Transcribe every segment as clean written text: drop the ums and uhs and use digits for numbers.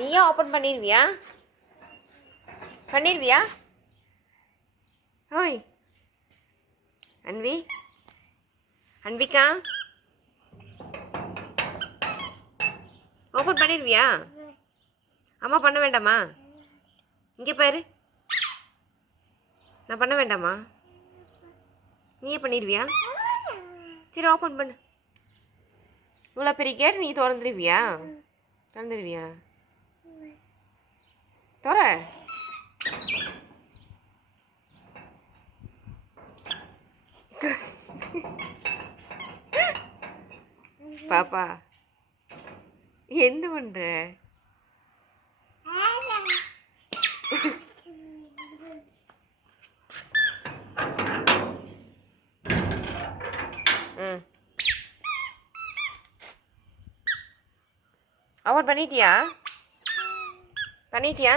நீயே ஓப்பன் பண்ணிடுவியா? பண்ணிடுவியா? ஓய் அன்வி, அன்விகா, ஓப்பன் பண்ணிடுவியா? அம்மா பண்ண வேண்டாமா? இங்கே பாரு, நான் பண்ண வேண்டாமா? நீயே பண்ணிடுவியா? சரி ஓப்பன் பண்ணு. இவ்வளோ பெரிய கேட்டு நீ திறந்துருவியா? திறந்துருவியா? திற. பாப்பா என்ன பண்ற? ஓப்பன் பண்ணிட்டியா? பண்ணிட்டியா?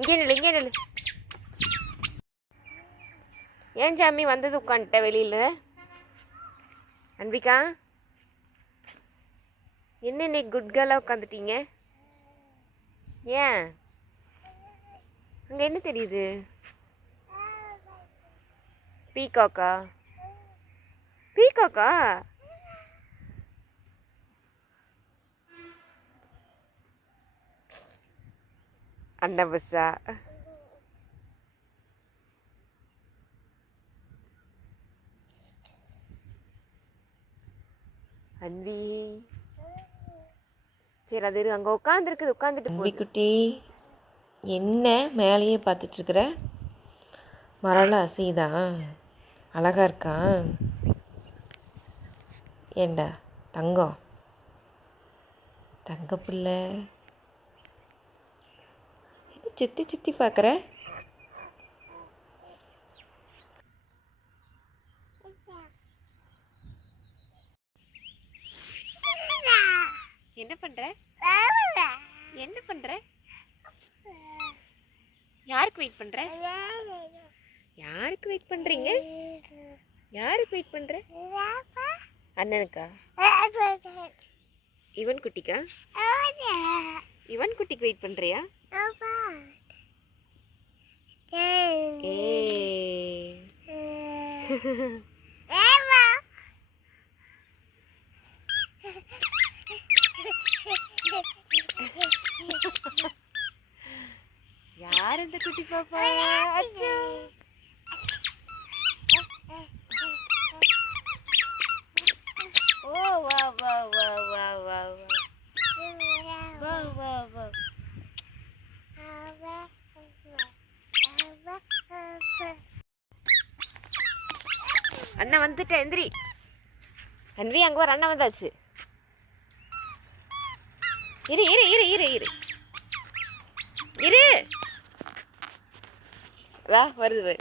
இங்கே நில்லு. ஏன் சாமி வந்தது உட்காந்துட்ட வெளியில்? அன்பிகா, என்ன இன்னைக்கு குட் கேர்லாக உட்காந்துட்டீங்க? ஏன் அங்கே என்ன தெரியுது? பீகாக்கா? பீகாக்கா? அண்ணா பஸ்ஸா? அன்வி சரி அது அங்கே உட்காந்துருக்குது, உட்காந்துட்டு அன்வி குட்டி என்ன மேலேயே பார்த்துட்ருக்குற? மரம்லாம் அசைதா? அழகா இருக்கா? ஏண்டா தங்கம், தங்க பிள்ளை சுற்றி சுற்றி பார்க்குற? என்ன பண்ற? என்ன பண்ற? யாருக்கு வெயிட் பண்ற? யாருக்கு வெயிட் பண்றீங்க? யாருக்கு வெயிட் பண்ற? அண்ணனுக்கா? இவன் குட்டிக்கா? இவன் குட்டிக்கு வெயிட் பண்றியா? யார் இந்த குட்டி பாப்பா? அச்சோ ஓ வா வா வா வா வா வா வா வா. அண்ணா வந்துட்டேன், எந்திரி. அன்வி அங்கே வர, அண்ணா வந்தாச்சு. இரு இரு இரு இரு இரு இரு. வருது.